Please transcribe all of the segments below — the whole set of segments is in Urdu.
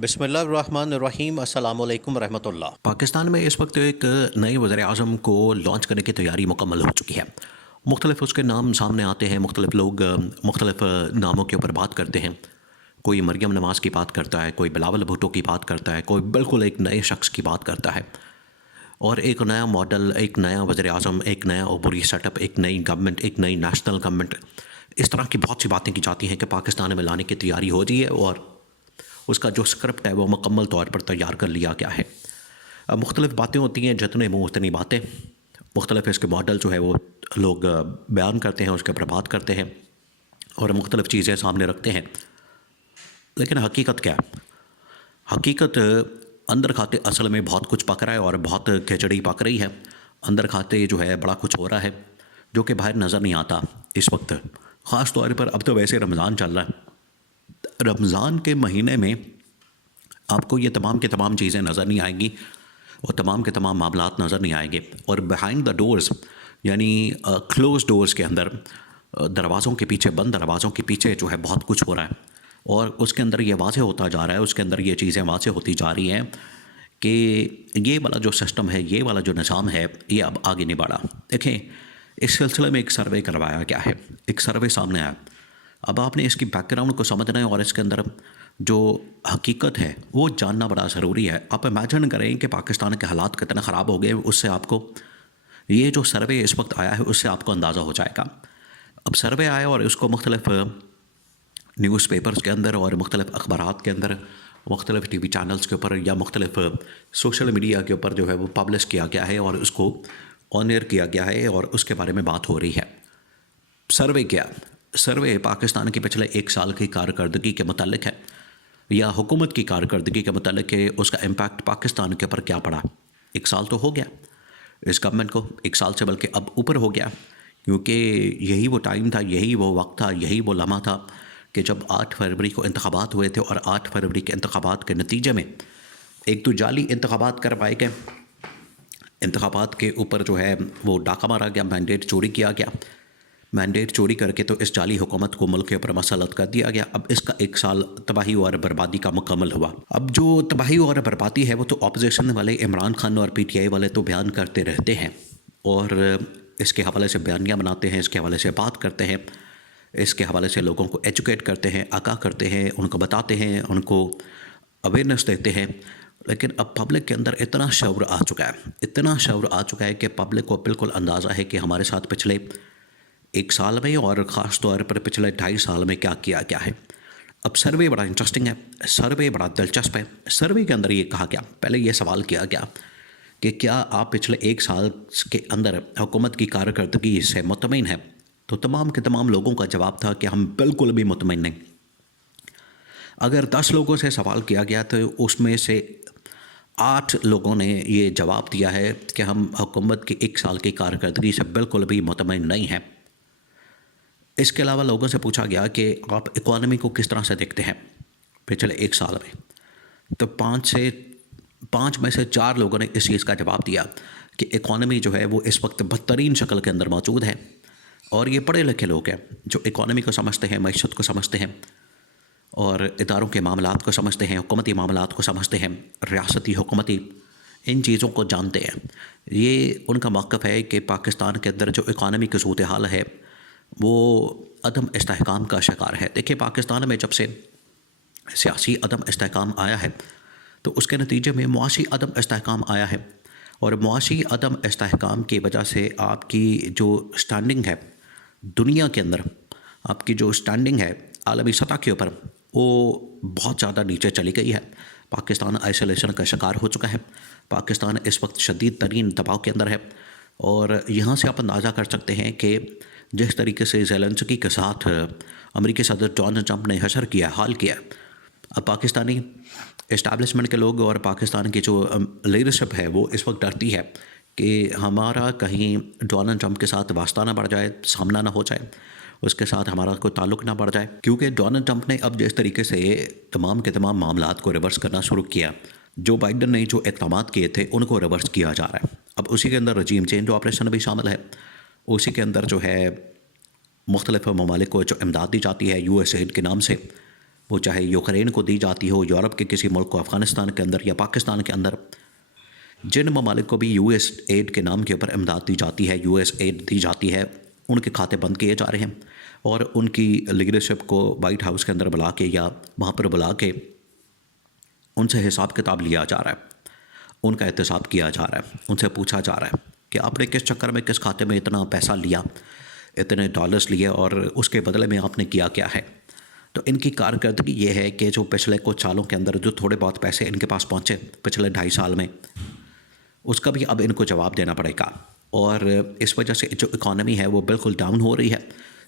بسم اللہ الرحمن الرحیم۔ السلام علیکم ورحمۃ اللہ۔ پاکستان میں اس وقت ایک نئے وزیر اعظم کو لانچ کرنے کی تیاری مکمل ہو چکی ہے۔ مختلف اس کے نام سامنے آتے ہیں، مختلف لوگ مختلف ناموں کے اوپر بات کرتے ہیں۔ کوئی مریم نواز کی بات کرتا ہے، کوئی بلاول بھٹو کی بات کرتا ہے، کوئی بالکل ایک نئے شخص کی بات کرتا ہے، اور ایک نیا ماڈل، ایک نیا وزیر اعظم، ایک نیا عبوری سیٹ اپ، ایک نئی گورنمنٹ، ایک نئی نیشنل گورنمنٹ، اس طرح کی بہت سی باتیں کی جاتی ہیں کہ پاکستان میں لانے کی تیاری ہو رہی ہے اور اس کا جو اسکرپٹ ہے وہ مکمل طور پر تیار کر لیا گیا ہے۔ اب مختلف باتیں ہوتی ہیں، جتنے منہ اتنی باتیں، مختلف اس کے ماڈل جو ہے وہ لوگ بیان کرتے ہیں، اس کے اوپر بات کرتے ہیں اور مختلف چیزیں سامنے رکھتے ہیں، لیکن حقیقت کیا ہے؟ حقیقت اندر کھاتے اصل میں بہت کچھ پک رہا ہے اور بہت کھچڑی پک رہی ہے۔ اندر کھاتے جو ہے بڑا کچھ ہو رہا ہے جو کہ باہر نظر نہیں آتا اس وقت، خاص طور پر اب تو ویسے رمضان چل رہا ہے۔ رمضان کے مہینے میں آپ کو یہ تمام کے تمام چیزیں نظر نہیں آئیں گی اور تمام کے تمام معاملات نظر نہیں آئیں گے، اور بیہائنڈ دا ڈورز، یعنی کلوز ڈورز کے اندر، دروازوں کے پیچھے، بند دروازوں کے پیچھے جو ہے بہت کچھ ہو رہا ہے، اور اس کے اندر یہ واضح ہوتا جا رہا ہے، اس کے اندر یہ چیزیں واضح ہوتی جا رہی ہیں کہ یہ والا جو سسٹم ہے، یہ والا جو نظام ہے، یہ اب آگے نہیں بڑھا۔ دیکھیں، اس سلسلے میں ایک سروے کروایا گیا ہے، ایک سروے سامنے آیا۔ اب آپ نے اس کی بیک گراؤنڈ کو سمجھنا ہے اور اس کے اندر جو حقیقت ہے وہ جاننا بڑا ضروری ہے۔ آپ امیجن کریں کہ پاکستان کے حالات کتنے خراب ہو گئے، اس سے آپ کو یہ جو سروے اس وقت آیا ہے اس سے آپ کو اندازہ ہو جائے گا۔ اب سروے آیا اور اس کو مختلف نیوز پیپرز کے اندر اور مختلف اخبارات کے اندر، مختلف ٹی وی چینلز کے اوپر یا مختلف سوشل میڈیا کے اوپر جو ہے وہ پبلش کیا گیا ہے اور اس کو آن ایئر کیا گیا ہے اور اس کے بارے میں بات ہو رہی ہے۔ سروے کیا؟ سروے پاکستان کے پچھلے ایک سال کی کارکردگی کے متعلق ہے، یا حکومت کی کارکردگی کے متعلق ہے، اس کا امپیکٹ پاکستان کے اوپر کیا پڑا۔ ایک سال تو ہو گیا اس گورنمنٹ کو، ایک سال سے بلکہ اب اوپر ہو گیا، کیونکہ یہی وہ ٹائم تھا، یہی وہ وقت تھا، یہی وہ لمحہ تھا کہ جب 8 فروری کو انتخابات ہوئے تھے، اور 8 فروری کے انتخابات کے نتیجے میں ایک تو جعلی انتخابات کروائے گئے، انتخابات کے اوپر جو ہے وہ ڈاکہ مارا گیا، مینڈیٹ چوری کیا گیا، مینڈیٹ چوری کر کے تو اس جعلی حکومت کو ملک کے اوپر مسلط کر دیا گیا۔ اب اس کا ایک سال تباہی اور بربادی کا مکمل ہوا۔ اب جو تباہی اور بربادی ہے وہ تو اپوزیشن والے، عمران خان اور پی ٹی آئی والے تو بیان کرتے رہتے ہیں، اور اس کے حوالے سے بیانیاں بناتے ہیں، اس کے حوالے سے بات کرتے ہیں، اس کے حوالے سے لوگوں کو ایجوکیٹ کرتے ہیں، آگاہ کرتے ہیں، ان کو بتاتے ہیں، ان کو اویئرنیس دیتے ہیں، لیکن اب پبلک کے اندر اتنا شعور آ چکا ہے، اتنا شعور آ چکا ہے کہ پبلک کو بالکل اندازہ ہے کہ ہمارے ساتھ پچھلے ایک سال میں اور خاص طور پر پچھلے 2.5 سال میں کیا کیا گیا ہے۔ اب سروے بڑا انٹرسٹنگ ہے، سروے بڑا دلچسپ ہے۔ سروے کے اندر یہ کہا گیا، پہلے یہ سوال کیا گیا کہ کیا آپ پچھلے ایک سال کے اندر حکومت کی کارکردگی سے مطمئن ہیں؟ تو تمام کے تمام لوگوں کا جواب تھا کہ ہم بالکل بھی مطمئن نہیں۔ اگر 10 لوگوں سے سوال کیا گیا تو اس میں سے 8 لوگوں نے یہ جواب دیا ہے کہ ہم حکومت کی ایک سال کی کارکردگی سے بالکل بھی مطمئن نہیں ہیں۔ اس کے علاوہ لوگوں سے پوچھا گیا کہ آپ اکانومی کو کس طرح سے دیکھتے ہیں پچھلے ایک سال میں، تو 5 میں سے 4 لوگوں نے اس چیز کا جواب دیا کہ اکانومی جو ہے وہ اس وقت بدترین شکل کے اندر موجود ہے، اور یہ پڑھے لکھے لوگ ہیں جو اکانومی کو سمجھتے ہیں، معیشت کو سمجھتے ہیں، اور اداروں کے معاملات کو سمجھتے ہیں، حکومتی معاملات کو سمجھتے ہیں، ریاستی حکومتی ان چیزوں کو جانتے ہیں۔ یہ ان کا موقف ہے کہ پاکستان کے اندر جو اکانومی کی صورتحال ہے وہ عدم استحکام کا شکار ہے۔ دیکھیں، پاکستان میں جب سے سیاسی عدم استحکام آیا ہے تو اس کے نتیجے میں معاشی عدم استحکام آیا ہے، اور معاشی عدم استحکام کی وجہ سے آپ کی جو سٹینڈنگ ہے دنیا کے اندر، آپ کی جو سٹینڈنگ ہے عالمی سطح کے اوپر، وہ بہت زیادہ نیچے چلی گئی ہے۔ پاکستان آئسولیشن کا شکار ہو چکا ہے، پاکستان اس وقت شدید ترین دباؤ کے اندر ہے، اور یہاں سے آپ اندازہ کر سکتے ہیں کہ جس طریقے سے زیلنسکی کے ساتھ امریکی صدر ڈونلڈ ٹرمپ نے حشر کیا، حال کیا، اب پاکستانی اسٹیبلشمنٹ کے لوگ اور پاکستان کی جو لیڈرشپ ہے وہ اس وقت ڈرتی ہے کہ ہمارا کہیں ڈونلڈ ٹرمپ کے ساتھ واسطہ نہ بڑھ جائے، سامنا نہ ہو جائے، اس کے ساتھ ہمارا کوئی تعلق نہ بڑھ جائے، کیونکہ ڈونلڈ ٹرمپ نے اب جس طریقے سے تمام کے تمام معاملات کو ریورس کرنا شروع کیا، جو بائیڈن نے جو اقدامات کیے تھے ان کو ریورس کیا جا رہا ہے۔ اب اسی کے اندر رجیم چینج آپریشن بھی شامل ہے، اسی کے اندر جو ہے مختلف ممالک کو جو امداد دی جاتی ہے یو ایس ایڈ کے نام سے، وہ چاہے یوکرین کو دی جاتی ہو، یورپ کے کسی ملک کو، افغانستان کے اندر یا پاکستان کے اندر، جن ممالک کو بھی یو ایس ایڈ کے نام کے اوپر امداد دی جاتی ہے، یو ایس ایڈ دی جاتی ہے، ان کے کھاتے بند کیے جا رہے ہیں اور ان کی لیڈرشپ کو وائٹ ہاؤس کے اندر بلا کے یا وہاں پر بلا کے ان سے حساب کتاب لیا جا رہا ہے، ان کا احتساب کیا جا رہا ہے، ان سے پوچھا جا رہا ہے کہ آپ نے کس چکر میں کس کھاتے میں اتنا پیسہ لیا، اتنے ڈالرز لیے اور اس کے بدلے میں آپ نے کیا کیا ہے۔ تو ان کی کارکردگی یہ ہے کہ جو پچھلے کچھ سالوں کے اندر جو تھوڑے بہت پیسے ان کے پاس پہنچے پچھلے 2.5 سال میں، اس کا بھی اب ان کو جواب دینا پڑے گا، اور اس وجہ سے جو اکانومی ہے وہ بالکل ڈاؤن ہو رہی ہے۔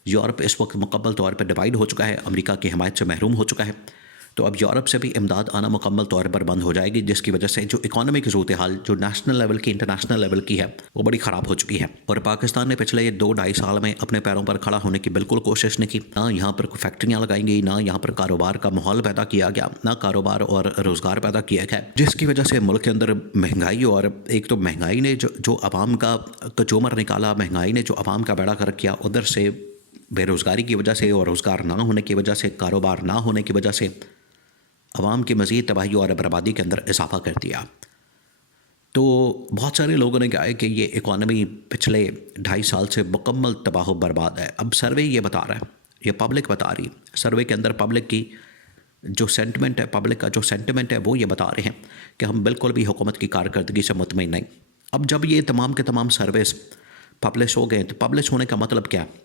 یورپ اس وقت مکمل طور پر ڈیوائیڈ ہو چکا ہے، امریکہ کی حمایت سے محروم ہو چکا ہے، تو اب یورپ سے بھی امداد آنا مکمل طور پر بند ہو جائے گی، جس کی وجہ سے جو اکانومی کی صورتحال جو نیشنل لیول کی انٹرنیشنل لیول کی ہے وہ بڑی خراب ہو چکی ہے۔ اور پاکستان نے پچھلے 2-2.5 سال میں اپنے پیروں پر کھڑا ہونے کی بالکل کوشش نہیں کی، نہ یہاں پر کوئی فیکٹریاں لگائیں گئی، نہ یہاں پر کاروبار کا ماحول پیدا کیا گیا، نہ کاروبار اور روزگار پیدا کیا گیا، جس کی وجہ سے ملک کے اندر مہنگائی، اور ایک تو مہنگائی نے جو عوام کا کچومر نکالا، مہنگائی نے جو عوام کا بیڑا گرک کیا، ادھر سے بے روزگاری کی وجہ سے اور روزگار نہ ہونے کی وجہ سے، کاروبار نہ ہونے کی وجہ سے عوام کی مزید تباہی اور بربادی کے اندر اضافہ کر دیا۔ تو بہت سارے لوگوں نے کہا ہے کہ یہ اکانومی پچھلے 2.5 سال سے مکمل تباہ و برباد ہے۔ اب سروے یہ بتا رہا ہے، یہ پبلک بتا رہی ہے، سروے کے اندر پبلک کی جو سینٹیمنٹ ہے، پبلک کا جو سینٹیمنٹ ہے وہ یہ بتا رہے ہیں کہ ہم بالکل بھی حکومت کی کارکردگی سے مطمئن نہیں۔ اب جب یہ تمام کے تمام سرویز پبلش ہو گئے تو پبلش ہونے کا مطلب کیا ہے؟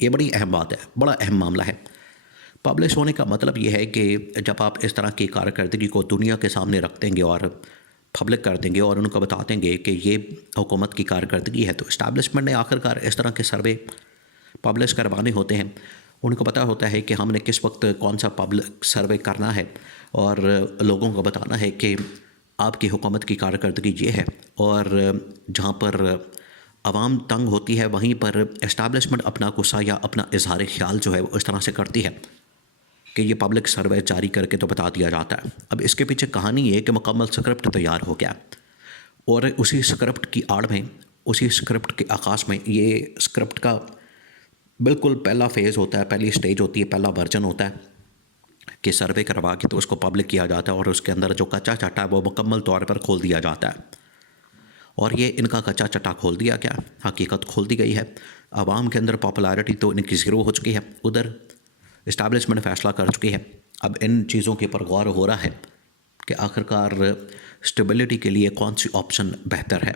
یہ بڑی اہم بات ہے، بڑا اہم معاملہ ہے۔ پبلش ہونے کا مطلب یہ ہے کہ جب آپ اس طرح کی کارکردگی کو دنیا کے سامنے رکھ دیں گے اور پبلک کر دیں گے اور ان کو بتا دیں گے کہ یہ حکومت کی کارکردگی ہے، تو اسٹیبلشمنٹ نے آخر کار اس طرح کے سروے پبلش کروانے ہوتے ہیں۔ ان کو پتہ ہوتا ہے کہ ہم نے کس وقت کون سا پبلک سروے کرنا ہے اور لوگوں کو بتانا ہے کہ آپ کی حکومت کی کارکردگی یہ ہے، اور جہاں پر عوام تنگ ہوتی ہے وہیں پر اسٹیبلشمنٹ اپنا غصہ یا اپنا اظہار خیال جو ہے وہ اس طرح سے کرتی ہے کہ یہ پبلک سروے جاری کر کے تو بتا دیا جاتا ہے۔ اب اس کے پیچھے کہانی یہ کہ مکمل سکرپٹ تیار ہو گیا، اور اسی سکرپٹ کی آڑ میں، اسی سکرپٹ کے آغاز میں، یہ سکرپٹ کا بالکل پہلا فیز ہوتا ہے، پہلی سٹیج ہوتی ہے، پہلا ورژن ہوتا ہے کہ سروے کروا کے تو اس کو پبلک کیا جاتا ہے، اور اس کے اندر جو کچا چٹا ہے وہ مکمل طور پر کھول دیا جاتا ہے، اور یہ ان کا کچا چٹا کھول دیا گیا، حقیقت کھول دی گئی ہے۔ عوام کے اندر پاپولیرٹی تو ان کی زیرو ہو چکی ہے، ادھر اسٹیبلشمنٹ فیصلہ کر چکی ہے۔ اب ان چیزوں کے پر غور ہو رہا ہے کہ آخرکار اسٹیبلٹی کے لیے کون سی آپشن بہتر ہے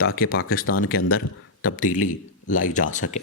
تاکہ پاکستان کے اندر تبدیلی لائی جا سکے۔